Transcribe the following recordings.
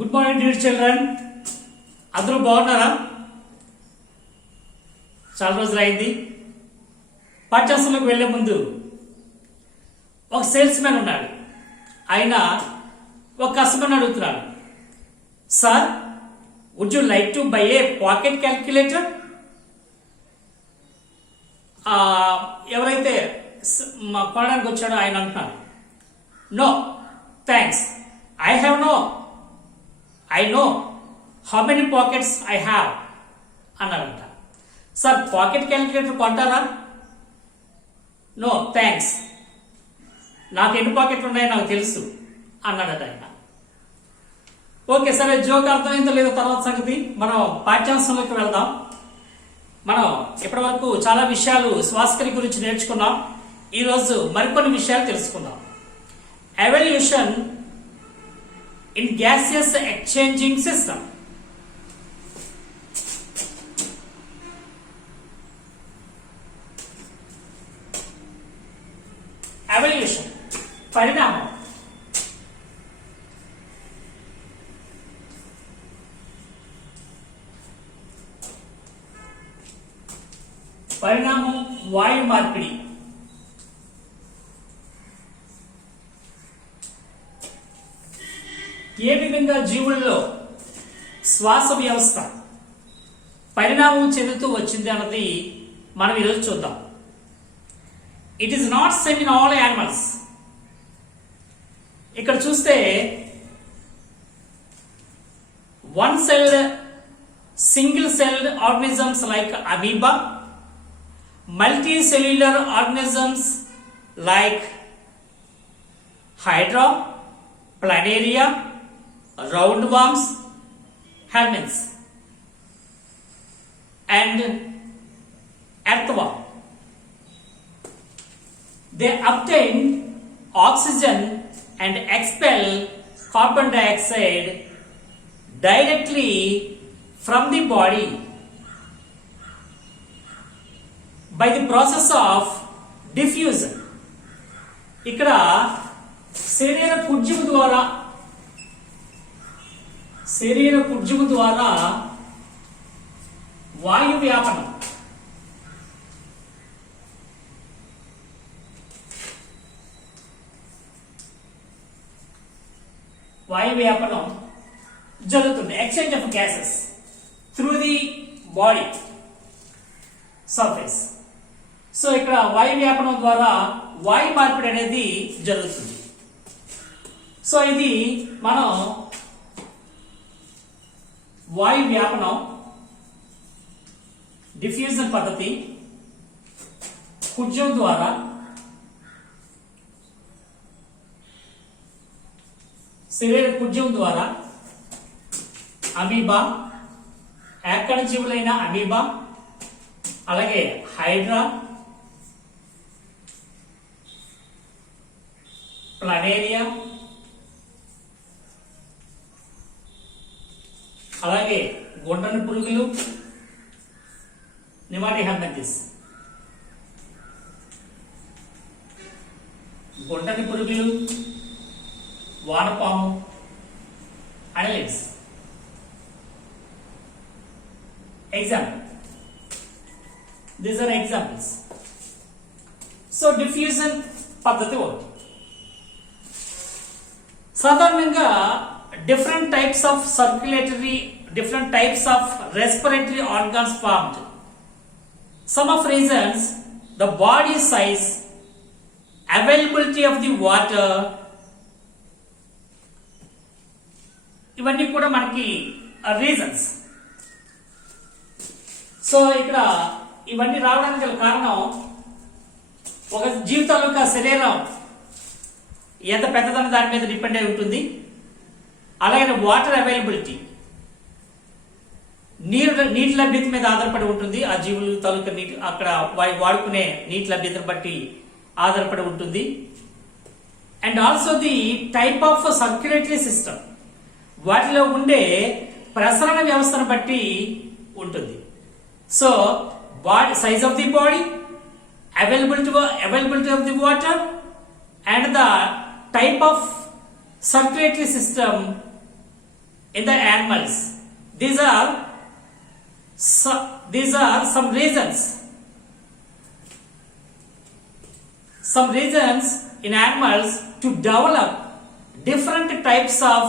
Good morning dear children. అందరూ బాగున్నారా? చాలా రోజులు అయింది. పాఠ్యాంశంలోకి వెళ్లే ముందు ఒక సేల్స్ మ్యాన్ ఉన్నాడు. ఆయన ఒక కస్టమర్ని అడుగుతున్నాడు, sir would you like to buy a pocket calculator? ఎవరైతే కొనడానికి వచ్చాడో ఆయన అంటున్నారు, no thanks, I know how many pockets I have అన్నారంట. సార్ పాకెట్ క్యాలిక్యులేటర్ కొంటారా? నో థ్యాంక్స్, నాకు ఎన్ని పాకెట్లు ఉన్నాయో నాకు తెలుసు అన్నాడట ఆయన. ఓకే సరే, జోక్ అర్థమైందో లేదో తర్వాత సంగతి. మనం పాఠ్యాంశంలోకి వెళ్దాం. మనం ఇప్పటి వరకు చాలా విషయాలు శ్వాసక్రియ గురించి నేర్చుకున్నాం. ఈరోజు మరికొన్ని విషయాలు తెలుసుకుందాం. Evolution in gaseous exchanging system. Evolution, పరిణామం. పరిణామం, వాయు మార్పిడి. ఏ విధంగా జీవుల్లో శ్వాస వ్యవస్థ పరిణామం చెందుతూ వచ్చింది అన్నది మనం ఈరోజు చూద్దాం. It is not same in all animals. ఇక్కడ చూస్తే one celled single celled organisms like amoeba, multi cellular organisms like hydra, planaria, roundworms, helminths, and earthworm. They obtain oxygen and expel carbon dioxide directly from the body by the process of diffusion. ఇక్కడ శరీర కుడ్యము ద్వారా వాయు వ్యాపనం, జరుగుతుంది. Exchange of gases through the body surface. So ఇక్కడ వాయు వ్యాపనం ద్వారా వాయు మార్పిడి అనేది జరుగుతుంది. సో ఇది మనం వాయు వ్యాపనం, డిఫ్యూజన్ పద్ధతి, కుడ్యం ద్వారా శరీర కుడ్యం ద్వారా అమీబా, ఏకణ జీవులైన అమీబా, అలాగే హైడ్రా, ప్లానేరియా, అలాగే గొండని పురుగులు, నిమాటి హెల్మెంతిస్, గొండని పురుగులు, వానపాము, annelids. Example, these are examples. So diffusion పద్ధతి ఒకటి. సాధారణంగా different types of respiratory organs formed. Some of reasons, the body size, availability of the water, ఇవన్నీ కూడా మనకి రీజన్స్. సో ఇక్కడ ఇవన్నీ రావడానికి గల కారణం, ఒక జీవి తాలూకా శరీరం ఎంత పెద్దదన్న దాని మీద డిపెండ్ అయి ఉంటుంది. అలాగే వాటర్ అవైలబిలిటీ, నీటి లభ్యత మీద ఆధారపడి ఉంటుంది. ఆ జీవులు తాలూకా నీటి అక్కడ వాడుకునే నీటి లభ్యతను బట్టి ఆధారపడి ఉంటుంది. And also the type of circulatory system, వాటిలో ఉండే ప్రసరణ వ్యవస్థను బట్టి ఉంటుంది. So body size of the body, availability of the water, and the type of circulatory system in the animals. These are some reasons. Some reasons in animals to develop different types of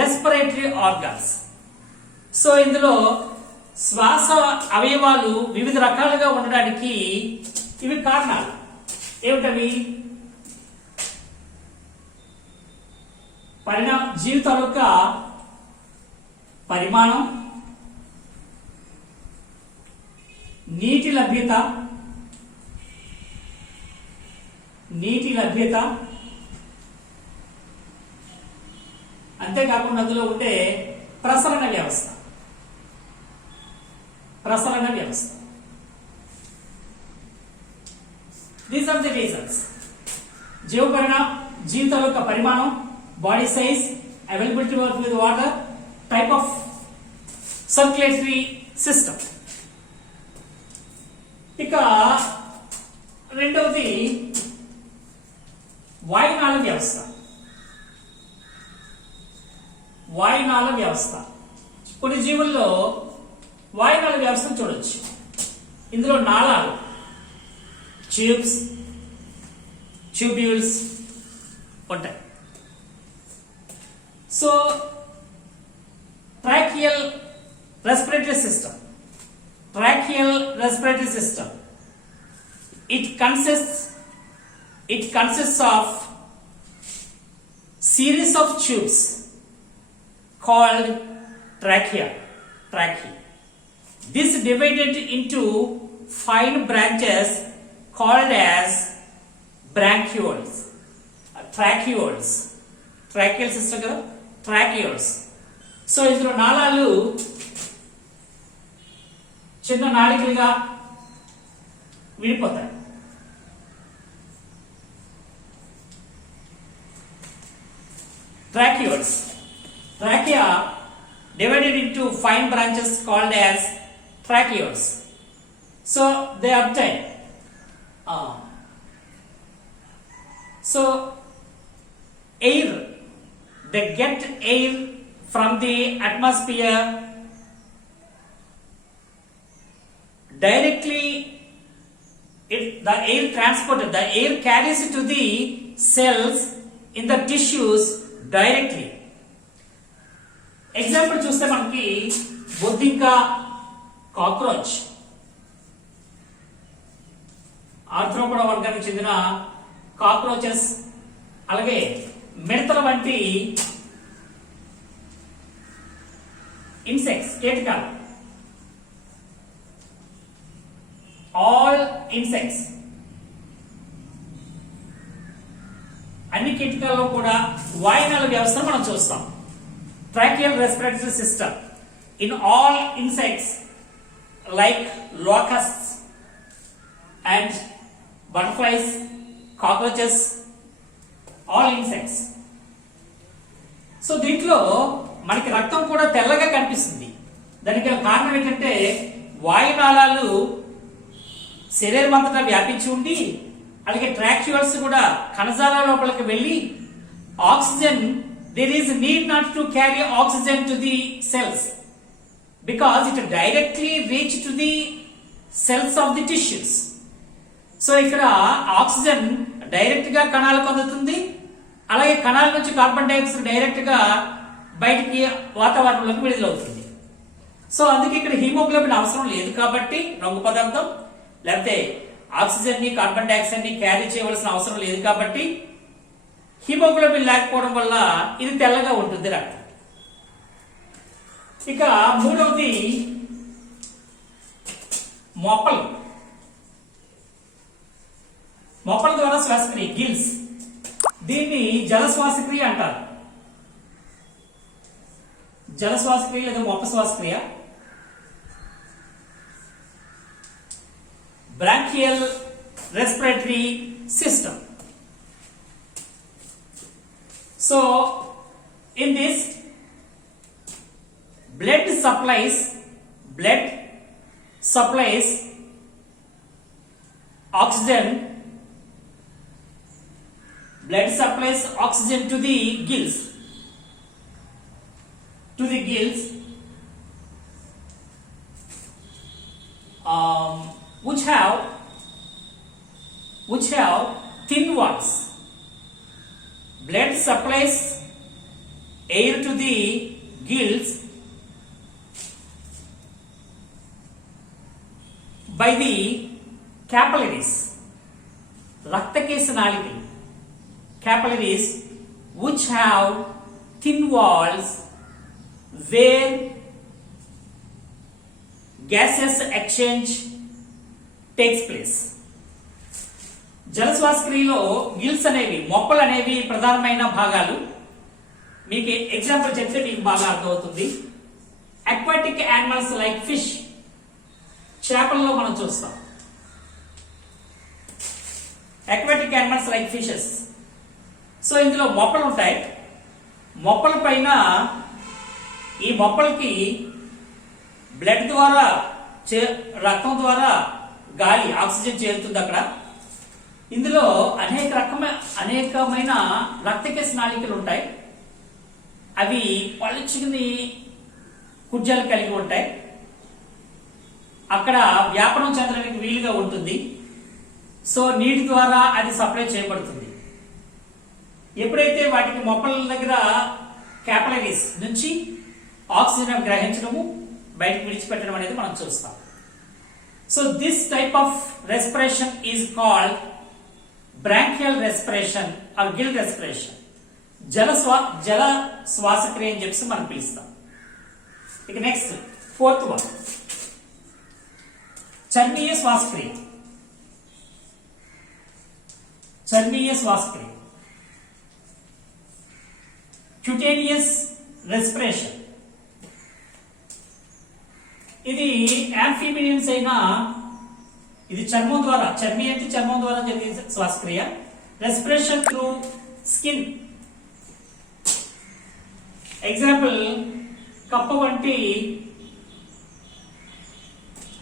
respiratory organs. So ఇందులో శ్వాస అవయవాలు వివిధ రకాలుగా ఉండడానికి ఇవి కారణాలు. ఏమిటవి? జీవితాల యొక్క పరిమాణం, నీటి లభ్యత, అంతేకాకుండా అందులో ఉండే ప్రసరణ వ్యవస్థ. These are the reasons. జీవితాల యొక్క పరిమాణం, body size, availability with water, type of circulatory system. ఇక రెండవది వాయునాళ వ్యవస్థ. కొన్ని జీవుల్లో వాయునాళ వ్యవస్థను చూడొచ్చు. ఇందులో నాళాలు, ట్యూబ్యూల్స్ ఉంటాయి. So tracheal respiratory system. It consists of series of tubes called trachea. This divided into fine branches called as bronchioles. Tracheal system కదా, tracheoles. సో ఇందులో నాళాలు చిన్న నాళికలుగా విడిపోతాయి. Trachea divided into fine branches called as tracheoles. So they obtain air. They get air from the atmosphere directly. The air transported, the air carries it to the cells in the tissues directly. Example చూస్తే మనకి బొద్దింక, cockroach, Arthropoda వర్గానికి చెందిన cockroaches, అలాగే మిడతల వంటి insects, కీటకాలు, all insects, అన్ని కీటకాల్లో కూడా వాయునాళ వ్యవస్థను మనం చూస్తాం. Tracheal respiratory system in all insects like locusts and butterflies, cockroaches, all insects. So దీంట్లో మనకి రక్తం కూడా తెల్లగా కనిపిస్తుంది. దానికి కారణం ఏంటంటే వాయునాళాలు శరీరం అంతటా వ్యాపించి ఉండి, అలాగే ట్రాక్యూల్స్ కూడా కణజాల లోపలికి వెళ్ళి oxygen, there is need not to carry oxygen to the cells because it directly reach to the cells of the tissues. So ఇక్కడ ఆక్సిజన్ డైరెక్ట్ గా కణాలకు అందుతుంది, అలాగే కణాల నుంచి కార్బన్ డైఆక్సైడ్ డైరెక్ట్ గా బయటికి వాతావరణంలోకి విడుదలవుతుంది. సో అందుకే ఇక్కడ హీమోగ్లోబిన్ అవసరం లేదు కాబట్టి, రంగు పదార్థం లేకపోతే ఆక్సిజన్ ని కార్బన్ డైఆక్సైడ్ ని క్యారీ చేయవలసిన అవసరం లేదు కాబట్టి హీమోగ్లోబిన్ లేకపోవడం వల్ల ఇది తెల్లగా ఉంటుంది రక్తం. ఇక మూడవది మొప్పలు. మొప్పల ద్వారా శ్వాసక్రియ, గిల్స్. దీన్ని జలశ్వాసక్రియ అంటారు. జలశ్వాసక్రియ లేదా మొప్ప శ్వాసక్రియ. Bronchial respiratory system. So in this, blood supplies oxygen to the gills. to the gills, which have thin walls. Blood supplies air to the gills by the capillaries. రక్తకేశ నాళికలు, capillaries, which have thin walls where gaseous exchange takes place. జలశ్వాసక్రియలో gills అనేవి, మొప్పలు అనేవి ప్రధానమైన భాగాలు. మీకు example చెప్తే మీకు బాగా అర్థమవుతుంది. అక్వాటిక్ యానిమల్స్ లైక్ ఫిష్, చేపల్లో మనం చూస్తాం. Aquatic animals like fishes. So ఇందులో మొప్పలు ఉంటాయి. మొప్పల పైన ఈ మొప్పలకి బ్లడ్ ద్వారా రక్తం ద్వారా గాలి, ఆక్సిజన్ చేరుతుంది అక్కడ. ఇందులో అనేకమైన రక్తకేశ నాళికలు ఉంటాయి. అవి పలుచుకుని కుడ్యాలు కలిగి ఉంటాయి. అక్కడ వ్యాపనం చెందడానికి వీలుగా ఉంటుంది. సో నీటి ద్వారా అది సప్లై చేయబడుతుంది. ఎప్పుడైతే వాటికి మొప్పల దగ్గర క్యాపిలరీస్ నుంచి ఆక్సిజన్ గ్రహించడము, బయటకు విడిచిపెట్టడం అనేది మనం చూస్తాం. So this type of respiration is called branchial respiration or gill respiration. జల శ్వాసక్రియ అని చెప్పి మనం పిలుస్తాం. ఇక నెక్స్ట్ 4th వన్, చర్మీయ శ్వాసక్రియ. చర్మీయ శ్వాసక్రియ, క్యూటేనియస్ రెస్పిరేషన్. ఇది యాంఫీబియన్స్ అయినా ఇది చర్మం ద్వారా, చర్మీ అంటే చర్మం ద్వారా జరిగే శ్వాసక్రియ. Respiration through skin. ఎగ్జాంపుల్ కప్ప వంటి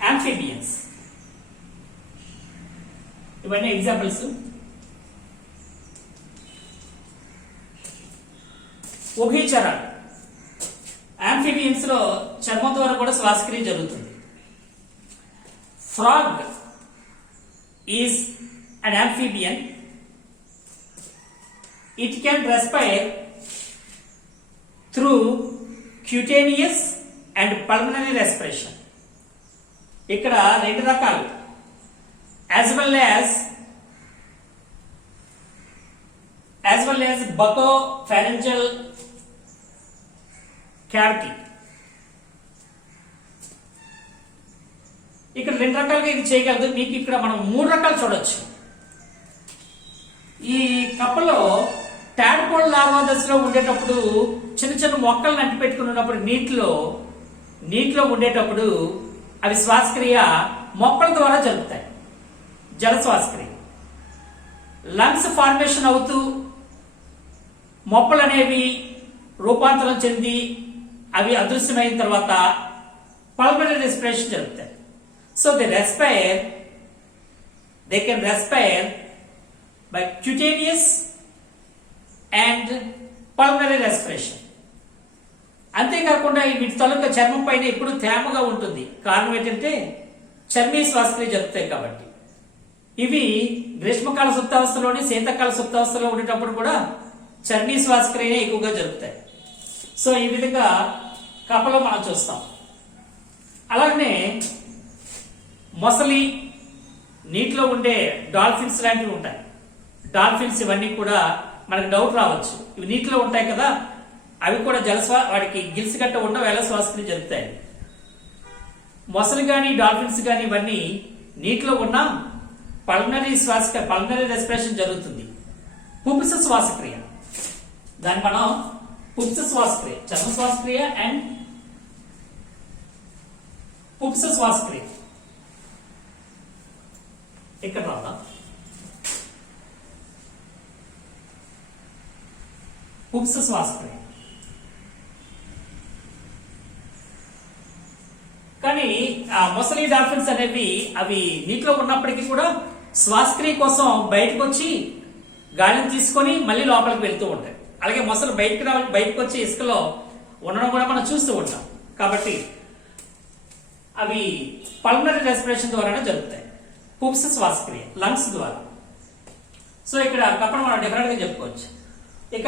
యాంఫీబియన్స్. ఇవన్నీ ఎగ్జాంపుల్స్. ఉభయచరాలు, యాంఫీబియన్స్ లో చర్మం ద్వారా కూడా శ్వాసక్రియ జరుగుతుంది. Frog is an amphibian. It can respire through cutaneous and pulmonary respiration. ఇక్కడ రెండు రకాలు, as well as buccopharyngeal cavity. ఇక్కడ రెండు రకాలుగా ఇది చేయగలదు. మీకు ఇక్కడ మనం 3 రకాలు చూడొచ్చు. ఈ కప్పలో టాడ్పోల్ లార్వా దశలో ఉండేటప్పుడు చిన్న చిన్న మొక్కలను అంటి పెట్టుకున్నప్పుడు నీటిలో ఉండేటప్పుడు అవి శ్వాసక్రియ మొక్కల ద్వారా జరుగుతాయి, జల శ్వాసక్రియ. లంగ్స్ ఫార్మేషన్ అవుతూ మొక్కలు అనేవి రూపాంతరం చెంది అవి అదృశ్యమైన తర్వాత పల్మనరీ రెస్పిరేషన్ జరుగుతాయి. So they can respire by cutaneous and pulmonary respiration. అంతేకాకుండా వీటి తాలూకా చర్మం పైన ఎప్పుడు తేమగా ఉంటుంది. కారణం ఏంటంటే చర్మీ శ్వాసక్రియ జరుగుతాయి కాబట్టి. ఇవి గ్రీష్మకాల సుప్తావస్థలోని, శీతాకాల సుప్తావస్థలో ఉండేటప్పుడు కూడా చర్మీ శ్వాసక్రియనే ఎక్కువగా జరుగుతాయి. సో ఈ విధంగా కప్పలో మనం చూస్తాం. అలాగనే మొసలి, నీటిలో ఉండే డాల్ఫిన్స్ లాంటివి ఉంటాయి. డాల్ఫిన్స్ ఇవన్నీ కూడా మనకు డౌట్ రావచ్చు, ఇవి నీటిలో ఉంటాయి కదా, అవి కూడా వాటికి గిల్స్ గట్ట ఉండవు, ఎలా శ్వాసక్రియ జరుగుతాయి. మొసలి కానీ డాల్ఫిన్స్ కానీ ఇవన్నీ నీటిలో ఉన్న పల్మనరీ రెస్పిరేషన్ జరుగుతుంది. పుంస శ్వాసక్రియ, దాన్ని మనం పుంస శ్వాసక్రియ, చర్మ శ్వాసక్రియ అండ్ పుంస శ్వాసక్రియ. ఇక్కడ రాదా పుంస శ్వాసక్రియ. కానీ ఆ మొసలి, డాల్ఫిన్స్ అనేవి అవి నీటిలో ఉన్నప్పటికీ కూడా శ్వాసక్రియ కోసం బయటకు వచ్చి గాలిని తీసుకొని మళ్ళీ లోపలికి వెళ్తూ ఉంటాయి. అలాగే మొసలు బయటకు వచ్చి ఇసుకలో ఉండడం కూడా మనం చూస్తూ ఉంటాం. కాబట్టి అవి పల్మనరీ రెస్పిరేషన్ ద్వారానే జరుగుతాయి. పుప్స్ శ్వాసక్రియ లంగ్స్ ద్వారా. సో ఇక్కడ కప్పను మనం డిఫరెంట్ గా చెప్పుకోవచ్చు. ఇక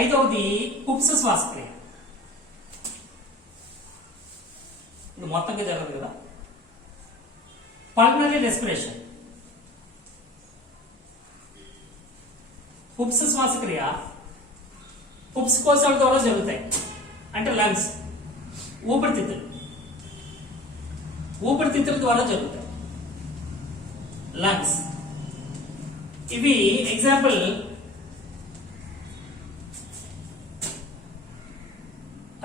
ఐదవది పుప్స్ శ్వాసక్రియ. ఇది మొత్తంగా జరగదు కదా. Pulmonary respiration. పుప్స్ శ్వాసక్రియ పుప్స్ కోశాల ద్వారా జరుగుతాయి. అంటే లంగ్స్, ఊపిరితిత్తుల ద్వారా జరుగుతాయి లంగ్స్. ఇవి ఎగ్జాంపుల్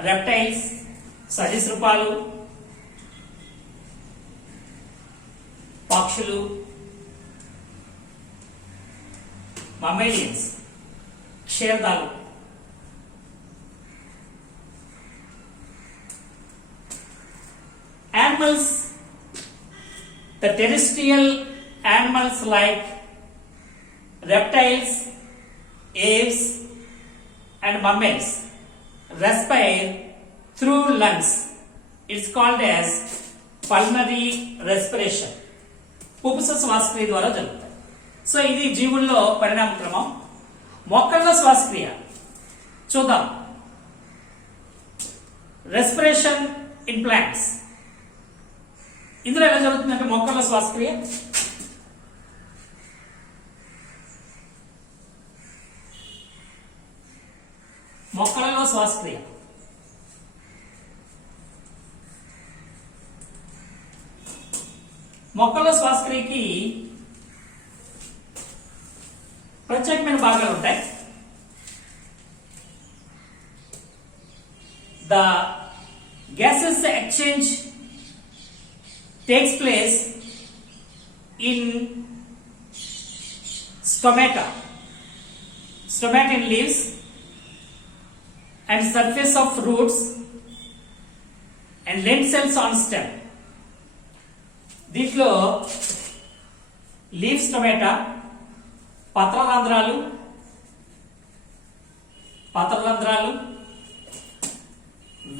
రెప్టైల్స్, సరీసృపాలు, పక్షులు, మమ్మేలియన్స్, క్షీరదాలు. Animals, the terrestrial animals like reptiles, apes and mammals respire through lungs. It's called as pulmonary respiration. పుప్స్ శ్వాసక్రియ ద్వారా జరుగుతాయి. సో ఇది జీవుల్లో పరిణామ క్రమం. మొక్కల్లో శ్వాసక్రియ చూద్దాం. Respiration in plants. ఇందులో ఎలా జరుగుతుందంటే మొక్కల్లో శ్వాసక్రియ మొక్కలలో శ్వాసక్రియ మొక్కల్లో శ్వాసక్రియకి ప్రత్యేకమైన భాగాలు ఉంటాయి. The gases exchange takes place in stomata in leaves and surface of roots and lenticels on stem. దీంట్లో లీవ్ స్టొమాటా, పత్రరంధ్రాలు,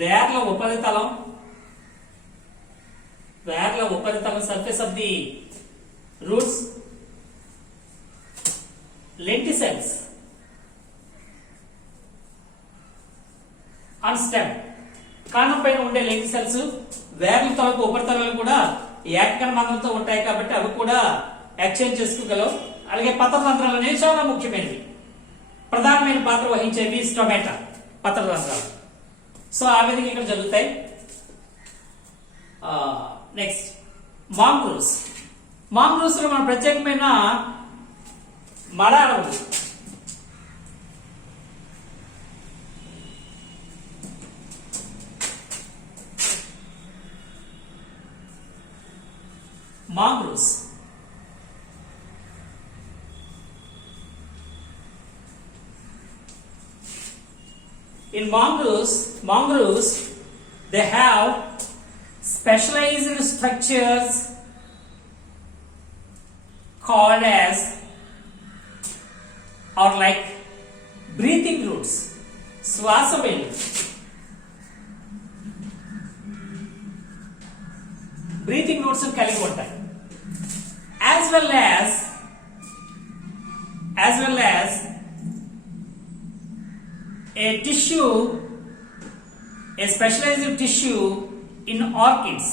వేర్ల ఉపరితలం surface of the roots, lenticels on stem. కాండం పైన ఉండే లెంటిసెల్స్ వేర్ల తలకు ఉపరితలాలు కూడా ఏకకణ మందంతో ఉంటాయి కాబట్టి అవి కూడా ఎక్స్చేంజ్ చేసుకోగలవు. అలాగే పత్రరంధ్రాలు అనేవి చాలా ముఖ్యమైనవి, ప్రధానమైన పాత్ర వహించేవి స్టొమాటా, పత్రరంధ్రాలు. సో ఆ విధంగా ఇక్కడ జరుగుతాయి. Next mangroves. మాంగ్రూవ్స్ లో మన ప్రత్యేకమైన మడ అడవులు, mangroves. In mangroves, they have specialized structures called as or like breathing roots, శ్వాసవేళ్ళు. బ్రీతింగ్ రూట్స్ కలిగి ఉంటాయి. as well as a specialized tissue in orchids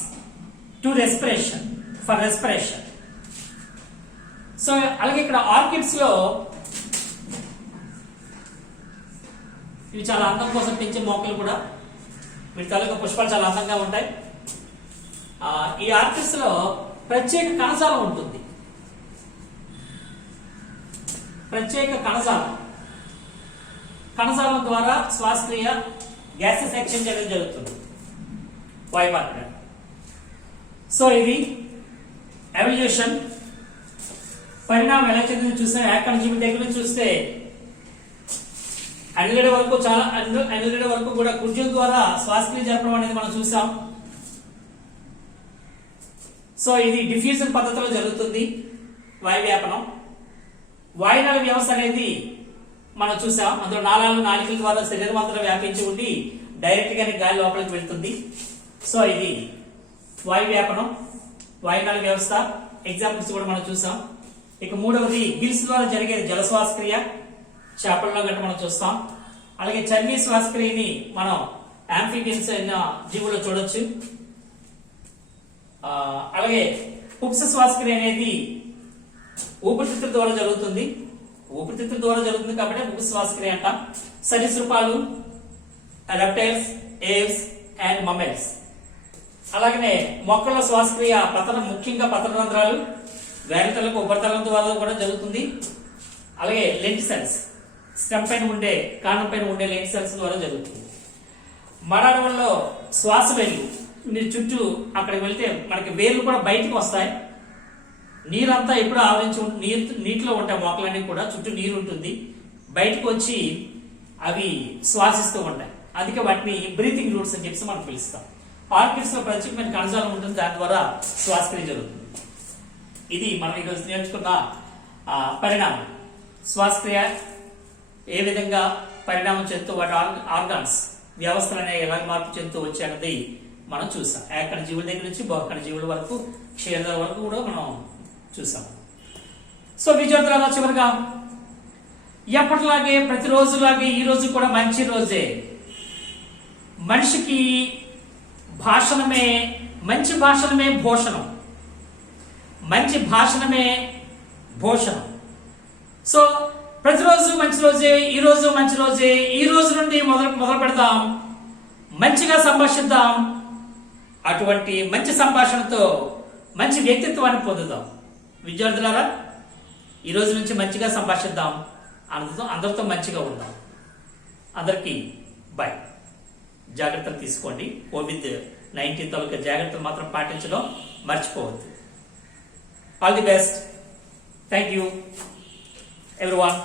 for respiration. So అలాగే ఇక్కడ ఆర్కిడ్స్ లో ఇవి చాలా అందం కోసం పెంచే మొక్కలు కూడా, వీటి తాలూకా పుష్పాలు చాలా అందంగా ఉంటాయి. ఈ ఆర్కిడ్స్ లో ప్రత్యేక కణజాలం ఉంటుంది. కణజాలం ద్వారా శ్వాసక్రియ, గ్యాసెస్ ఎక్స్చేంజ్ అనేది జరుగుతుంది, వాయు మార్పిడి. సో ఇది ఎవల్యూషన్ పరిణామం ఎలా చెందింది చూస్తే, ఏకకణజీవి దగ్గర నుంచి చూస్తే అనిలిడ వరకు అనిలిడ వరకు కూడా కుర్జీల ద్వారా శ్వాసక్రియ జరపడం అనేది మనం చూసాం. సో ఇది డిఫ్యూజన్ పద్ధతిలో జరుగుతుంది వాయు వ్యాపనం. వాయునాళ వ్యవస్థ అనేది మనం చూసాం. అందులో నాళాలు నాళికల ద్వారా శరీరం అంతా వ్యాపించి ఉండి డైరెక్ట్ గానే గాలి లోపలికి వెళ్తుంది. సో ఇది వాయు వ్యాపనం, వాయునాళ వ్యవస్థ ఎగ్జాంపుల్స్ కూడా మనం చూసాం. ఇక మూడవది గిల్స్ ద్వారా జరిగే జల శ్వాసక్రియ, చేపల్లో గట్ట మనం చూస్తాం. అలాగే చర్మీ శ్వాసక్రియని మనం యాంఫీబియన్స్ అయిన జీవుల్లో చూడొచ్చు. అలాగే పుప్స శ్వాసక్రియ అనేది ఊపిరితిత్తుల ద్వారా జరుగుతుంది. ఊపిరితిత్తుల ద్వారా జరుగుతుంది కాబట్టి పుప్స శ్వాసక్రియ అంటాం. సరీసృపాలు, రెప్టైల్స్, ఏవ్స్ అండ్ మమెల్స్. అలాగనే మొక్కల శ్వాసక్రియ పతనం, ముఖ్యంగా పతన రంధ్రాలు, వేగతలకు ఉపరితలం ద్వారా కూడా జరుగుతుంది. అలాగే లెంటిసెల్స్, స్టెమ్ పైన ఉండే కాండం పైన ఉండే లెంటిసెల్స్ ద్వారా జరుగుతుంది. మరణంలో శ్వాస వేలు, మీరు చుట్టూ అక్కడికి వెళ్తే మనకి వేర్లు కూడా బయటకు వస్తాయి. నీరంతా ఎప్పుడు ఆవరించి నీటిలో ఉంటాయి. మొక్కలన్నీ కూడా చుట్టూ నీరు ఉంటుంది, బయటకు వచ్చి అవి శ్వాసిస్తూ ఉంటాయి. అందుకే వాటిని బ్రీతింగ్ రూట్స్ అని చెప్పి మనం పిలుస్తాం. ఆర్కిడ్స్ లో ప్రత్యేకమైన కణజాలం ఉంటుంది, దాని ద్వారా శ్వాసక్రియ జరుగుతుంది. ఇది మనం ఈరోజు నేర్చుకున్న పరిణామం. శ్వాసక్రియ ఏ విధంగా పరిణామం చెందుతూ వాటి ఆర్గాన్స్ వ్యవస్థలు అనేవి ఎలా మార్పు చెందుతూ వచ్చాయన్నది మనం చూసాం. ఏకణ జీవుల దగ్గర నుంచి బహుకణ జీవుల వరకు, క్షీరదాల వరకు కూడా మనం చూసాం. సో విద్యార్థులారా, చివరిగా ఎప్పటిలాగే ప్రతిరోజులాగే ఈ రోజు కూడా మంచి రోజే. మనిషికి భాషణమే, మంచి భాషణమే భూషణం, మంచి భాషణమే భూషణం. సో ప్రతిరోజు మంచి రోజే, ఈ రోజు మంచి రోజే. ఈ రోజు నుండి మొదలు పెడదాం, మంచిగా సంభాషిద్దాం. అటువంటి మంచి సంభాషణతో మంచి వ్యక్తిత్వాన్ని పొందుదాం. విద్యార్థులారా, ఈ రోజు నుంచి మంచిగా సంభాషిద్దాం, అందరితో మంచిగా ఉందాం. అందరికీ బై. జాగ్రత్తలు తీసుకోండి. కోవిడ్-19 తాలూకా జాగ్రత్తలు మాత్రం పాటించడం మర్చిపోవద్దు. All the best. Thank you everyone.